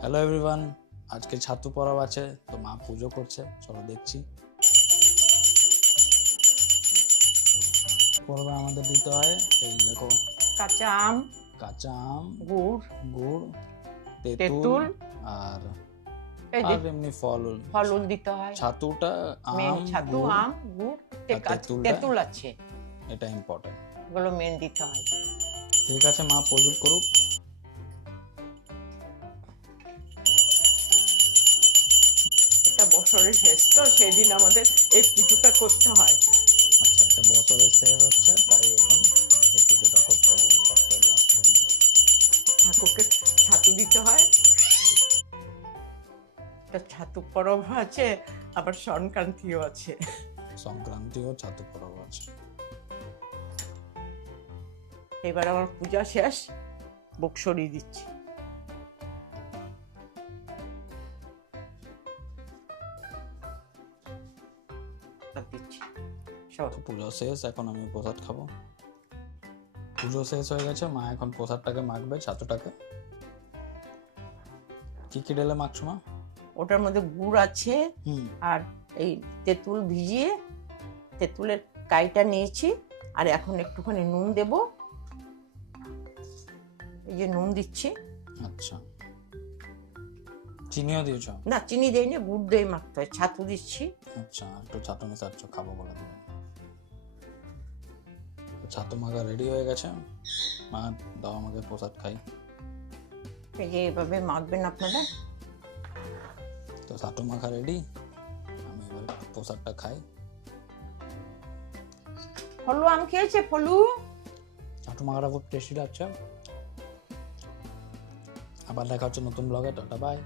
Hello everyone, আজকে ছাতু পরব আছে, তো মা পুজো করছে, চলো দেখছি। পরবে আমাদের দিতে হয় এই দেখো কাঁচা আম, কাঁচা আম, গুড়, গুড়, তেঁতুল তেঁতুল, আর এই যে আর এমনি ফল। ফলুল দিতে হয়। ছাতুটা মেন আম, ছাতু, গুড় আম, গুড়, আর তেঁতুলটা, তেঁতুল আছে, এটা ইম্পর্টেন্ট। এগুলো মেন দিতে হয়। ঠিক আছে, মা পুজো করুক। এটা বছরের শেষ, তো সেই দিন আমাদের এই পুজোটা করতে হয়। আচ্ছা, এটা বছরের শেষ হচ্ছে, তাই এখন এই পুজোটা করতে হবে বছরের লাস্ট দিন। ঠাকুরকে ছাতু দিতে হয়। একটা ছাতু পরব আছে, আবার সংক্রান্তিও আছে। সংক্রান্তিও ছাতু পরব আছে। এবার আমার পূজা শেষ, বক্সরি দিচ্ছি। দিচ্ছি সব। তো পুজো শেষ, এখন আমি প্রসাদ খাবো। পুজো শেষ হয়ে গেছে, মা এখন প্রসাদটাকে মাখবে, ছাতুটাকে। কি কি ঢেলে মাখছো মা? ওটার মধ্যে গুড় আছে আর এই তেঁতুল ভিজিয়ে তেঁতুলের কাইটা নিয়েছি, আর এখন একটুখানি নুন দেব। এই যে নুন দিচ্ছি। আচ্ছা, চিনিও দিয়েছো? না, চিনি দেয়নি, গুড় দিয়ে মাখতে হয়। ছাতু দিচ্ছি। আচ্ছা, একটু ছাতু মেশাচ্ছ, খাবো বলে দেবে। ছাতু মাখা রেডি হয়ে গেছে, মা দাও আমাকে প্রসাদ খাই। এই যে এভাবে মাখবেন আপনারা। তো ছাতু মাখা রেডি, আমি এবার প্রসাদটা খাই। ফলু আম খেয়েছে? ফলু ছাতু মাখাটা খুব টেস্টি লাগছে। আবার দেখা হচ্ছে নতুন ব্লগে, টাটা বাই।